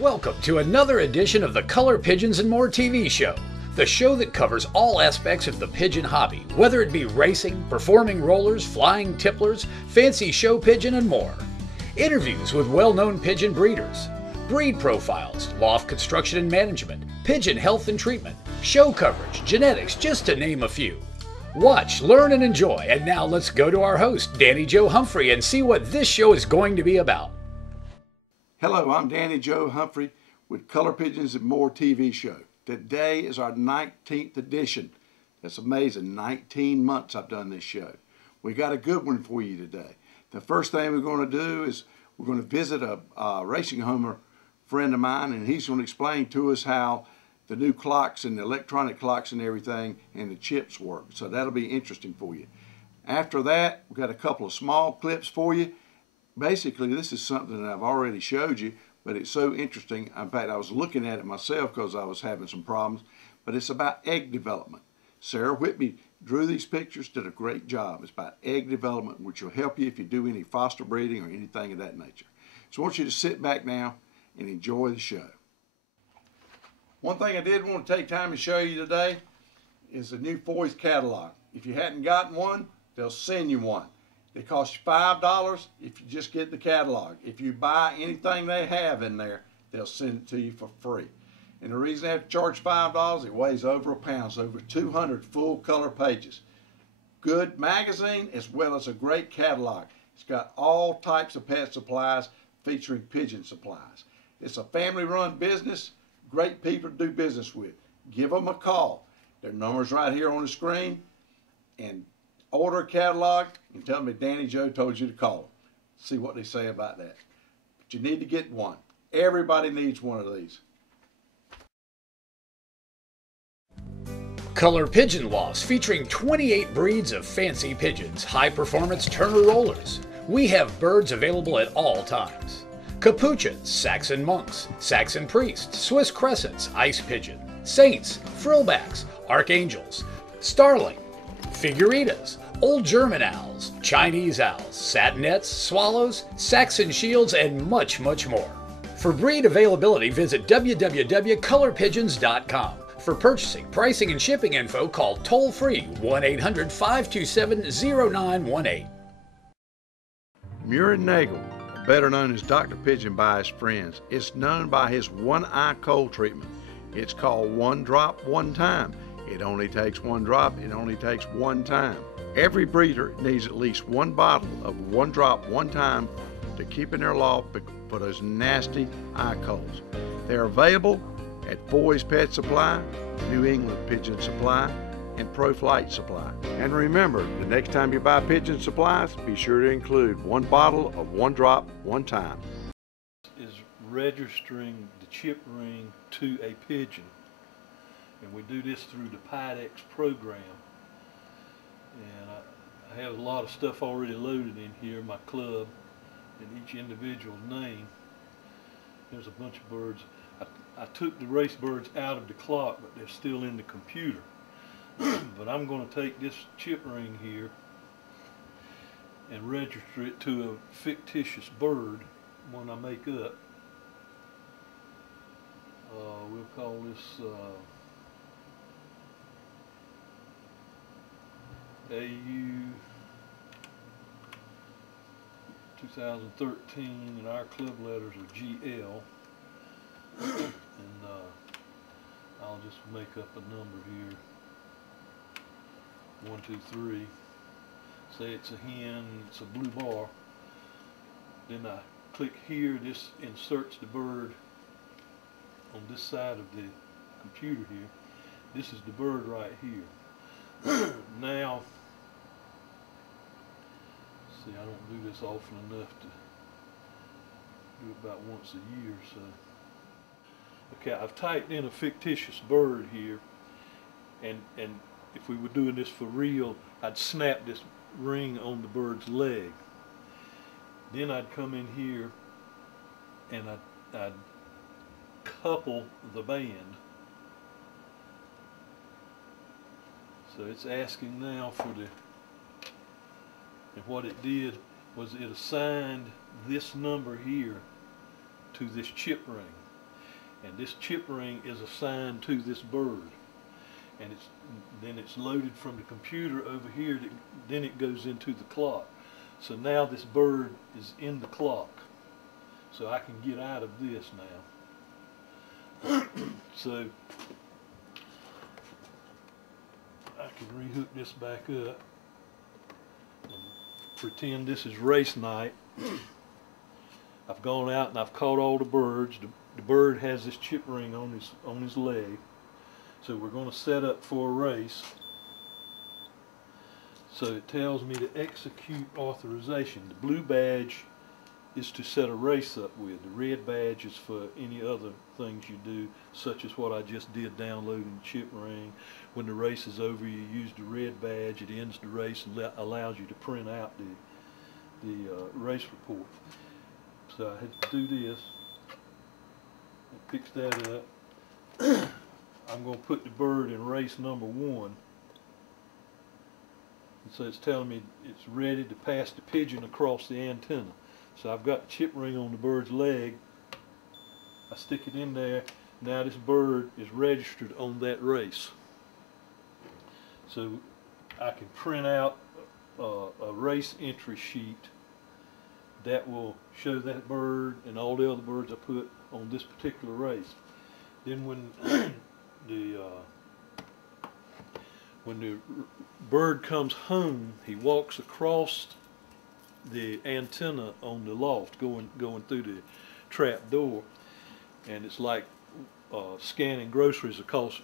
Welcome to another edition of the Color Pigeons and More TV show, the show that covers all aspects of the pigeon hobby, whether it be racing, performing rollers, flying tipplers, fancy show pigeon, and more. Interviews with well-known pigeon breeders, breed profiles, loft construction and management, pigeon health and treatment, show coverage, genetics, just to name a few. Watch, learn, and enjoy. And now let's go to our host, Danny Joe Humphrey, and see what this show is going to be about. Hello, I'm Danny Joe Humphrey with Color Pigeons and More TV show. Today is our 19th edition. That's amazing. 19 months I've done this show. We got a good one for you today. The first thing we're going to do is we're going to visit a racing homer friend of mine, and he's going to explain to us how the new clocks and the electronic clocks and everything and the chips work. So that'll be interesting for you. After that, we've got a couple of small clips for you. Basically, this is something that I've already showed you, but it's so interesting. In fact, I was looking at it myself because I was having some problems, but it's about egg development. Sarah Whitby drew these pictures, did a great job. It's about egg development, which will help you if you do any foster breeding or anything of that nature. So I want you to sit back now and enjoy the show. One thing I did want to take time to show you today is the new Foy's catalog. If you hadn't gotten one, they'll send you one. They cost you $5 if you just get the catalog. If you buy anything they have in there, they'll send it to you for free. And the reason they have to charge $5, it weighs over a pound, so over 200 full color pages. Good magazine as well as a great catalog. It's got all types of pet supplies featuring pigeon supplies. It's a family-run business, great people to do business with. Give them a call. Their number's right here on the screen, and order a catalog and tell them that Danny Joe told you to call them. See what they say about that. But you need to get one. Everybody needs one of these. Color Pigeon Lofts featuring 28 breeds of fancy pigeons, high-performance Turner rollers. We have birds available at all times. Capuchins, Saxon monks, Saxon priests, Swiss crescents, ice pigeon, saints, frillbacks, archangels, starling, figuritas, old German owls, Chinese owls, satinets, swallows, Saxon shields, and much, much more. For breed availability, visit www.colorpigeons.com. For purchasing, pricing, and shipping info, call toll-free 1-800-527-0918. Muir Nagel, better known as Dr. Pigeon by his friends, is known by his one-eye cold treatment. It's called One Drop, One Time. It only takes one drop, it only takes one time. Every breeder needs at least one bottle of One Drop, One Time to keep in their loft for those nasty eye colds. They're available at Foy's Pet Supply, New England Pigeon Supply, and Pro Flight Supply. And remember, the next time you buy pigeon supplies, be sure to include one bottle of One Drop, One Time. Is registering the chip ring to a pigeon. And we do this through the PIDEX program. And I have a lot of stuff already loaded in here, my club, and each individual name. There's a bunch of birds. I took the race birds out of the clock, but they're still in the computer. But I'm going to take this chip ring here and register it to a fictitious bird, one I make up. We'll call this AU 2013, and our club letters are GL. And I'll just make up a number here. 1, 2, 3. Say it's a hen, it's a blue bar. Then I click here, this inserts the bird on this side of the computer here. This is the bird right here. Now, see, I don't do this often enough to do it about once a year, so. Okay, I've typed in a fictitious bird here, and if we were doing this for real, I'd snap this ring on the bird's leg. Then I'd come in here and I'd couple the band. So it's asking now for the, and what it did was it assigned this number here to this chip ring. and this chip ring is assigned to this bird, and then it's loaded from the computer over here, then it goes into the clock. So now this bird is in the clock, so I can get out of this now. So I can rehook this back up and pretend this is race night. I've gone out and I've caught all the birds. The bird has this chip ring on his leg, so we're going to set up for a race. So it tells me to execute authorization. The blue badge is to set a race up with. The red badge is for any other things you do, such as what I just did, downloading the chip ring. When the race is over, you use the red badge. It ends the race and allows you to print out the race report. So I had to do this. It picks that up. I'm going to put the bird in race number 1. And so it's telling me it's ready to pass the pigeon across the antenna. So I've got the chip ring on the bird's leg. I stick it in there. Now this bird is registered on that race. So I can print out a race entry sheet that will show that bird and all the other birds I put on this particular race. Then when the bird comes home, he walks across the antenna on the loft, going through the trap door, and it's like scanning groceries across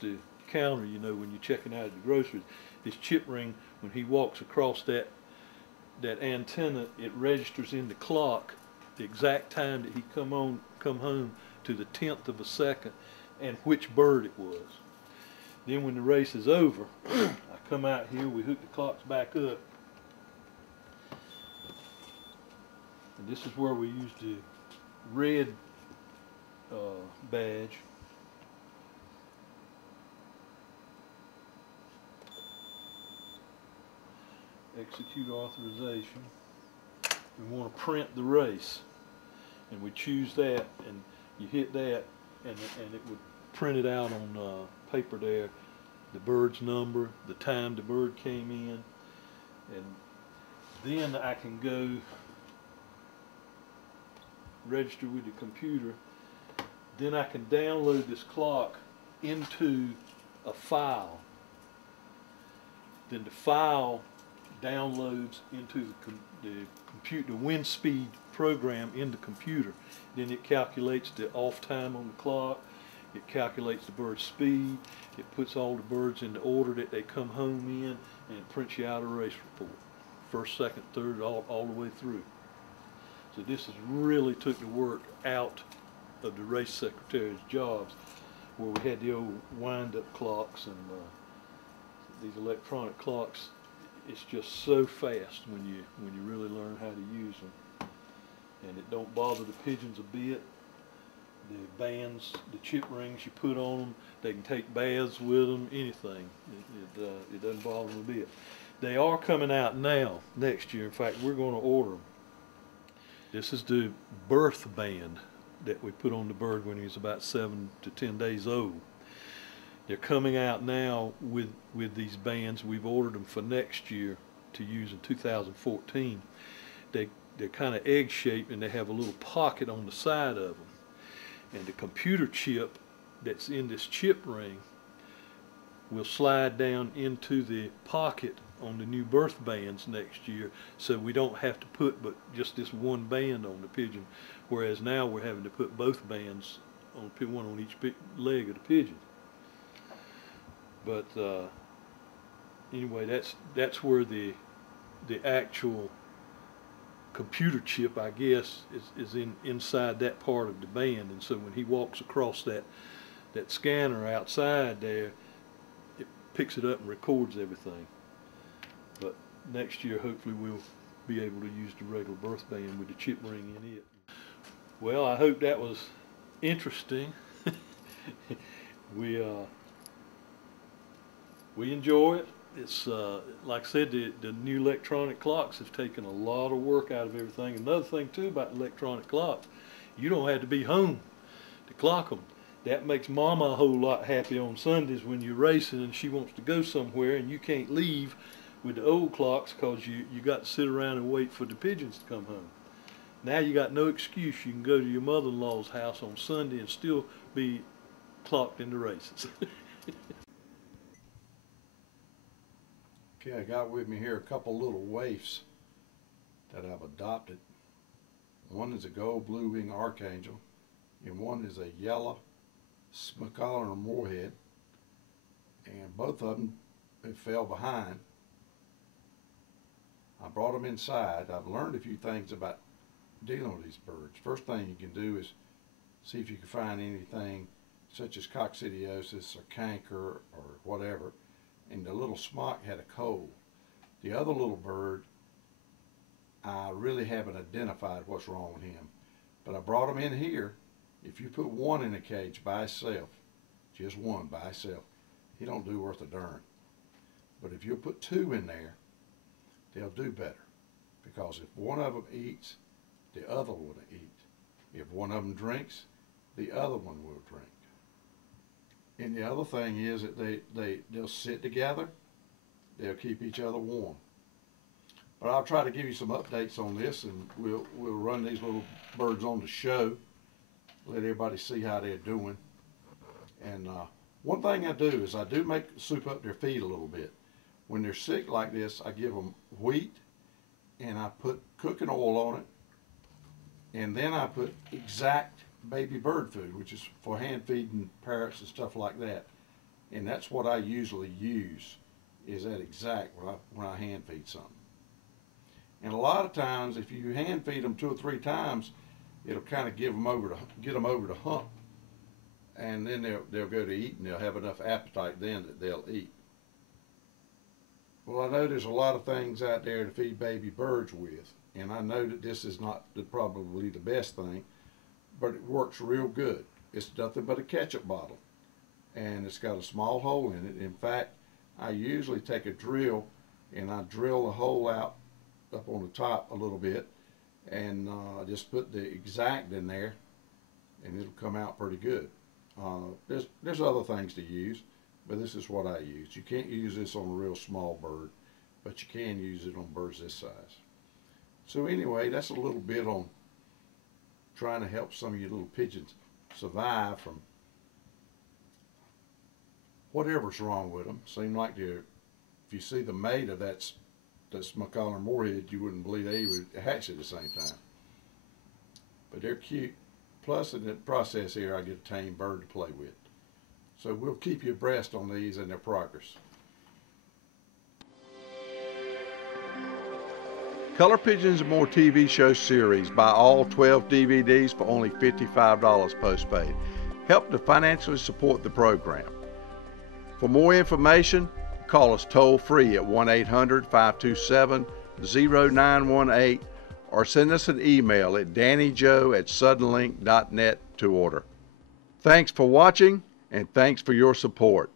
the counter. You know, when you're checking out the groceries, this chip ring, when he walks across that antenna, it registers in the clock the exact time that he come home to the 10th of a second and which bird it was. Then when the race is over, I come out here, we hook the clocks back up, and this is where we use the red badge. Execute authorization. We want to print the race, and we choose that, and you hit that, and it would print it out on paper there, the bird's number, the time the bird came in, and then I can go register with the computer. Then I can download this clock into a file. Then the file downloads into the wind speed program in the computer. Then it calculates the off time on the clock. It calculates the bird's speed. It puts all the birds in the order that they come home in, and it prints you out a race report. First, second, third, all the way through. So this has really took the work out of the race secretary's jobs, where we had the old wind-up clocks and these electronic clocks. It's just so fast when you really learn how to use them, and it don't bother the pigeons a bit. The bands, the chip rings you put on them, they can take baths with them, anything. It doesn't bother them a bit. They are coming out now, next year. In fact, we're going to order them. This is the birth band that we put on the bird when he was about 7 to 10 days old. They're coming out now with these bands. We've ordered them for next year to use in 2014. They're kind of egg-shaped, and they have a little pocket on the side of them. And the computer chip that's in this chip ring will slide down into the pocket on the new birth bands next year, so we don't have to put but just this one band on the pigeon, whereas now we're having to put both bands on, one on each leg of the pigeon. But anyway, that's where the actual computer chip, I guess, is inside that part of the band, and so when he walks across that scanner outside there, it picks it up and records everything. But next year, hopefully, we'll be able to use the regular birth band with the chip ring in it. Well, I hope that was interesting. We enjoy it. It's like I said, the new electronic clocks have taken a lot of work out of everything. Another thing too about electronic clocks, you don't have to be home to clock them. That makes Mama a whole lot happy on Sundays when you're racing and she wants to go somewhere and you can't leave with the old clocks because you got to sit around and wait for the pigeons to come home. Now you got no excuse. You can go to your mother-in-law's house on Sunday and still be clocked in the races. Okay, I got with me here a couple little waifs that I've adopted. One is a gold blue-wing archangel, and one is a yellow smoke-collar moorhead, and both of them fell behind. I brought them inside. I've learned a few things about dealing with these birds. First thing you can do is see if you can find anything such as coccidiosis or canker or whatever. And the little smock had a cold. The other little bird, I really haven't identified what's wrong with him. But I brought him in here. If you put one in a cage by itself, just one by itself, he don't do worth a darn. But if you put two in there, they'll do better. Because if one of them eats, the other one will eat. If one of them drinks, the other one will drink. And the other thing is that they'll sit together. They'll keep each other warm. But I'll try to give you some updates on this, and we'll run these little birds on the show, let everybody see how they're doing. And one thing I do is I do make soup up their feed a little bit. When they're sick like this, I give them wheat, and I put cooking oil on it, and then I put exact baby bird food, which is for hand feeding parrots and stuff like that. And that's what I usually use, is that exact when I hand feed something. And a lot of times, if you hand feed them 2 or 3 times, it'll kind of get them over the hump, and then they'll go to eat, and they'll have enough appetite then that they'll eat. Well, I know there's a lot of things out there to feed baby birds with, and I know that this is not probably the best thing, but it works real good. It's nothing but a ketchup bottle, and it's got a small hole in it. In fact, I usually take a drill and I drill the hole out up on the top a little bit, and just put the exact in there, and it'll come out pretty good. There's other things to use, but this is what I use. You can't use this on a real small bird, but you can use it on birds this size. So anyway, that's a little bit on trying to help some of your little pigeons survive from whatever's wrong with them. Seem like if you see the mate of that smoke-collar moorhead, you wouldn't believe they would hatch at the same time. But they're cute. Plus, in the process here, I get a tame bird to play with. So we'll keep you abreast on these and their progress. Color Pigeons and More TV show series. Buy all 12 DVDs for only $55 postpaid. Help to financially support the program. For more information, call us toll-free at 1-800-527-0918 or send us an email at dannyjoe@suddenlink.net to order. Thanks for watching, and thanks for your support.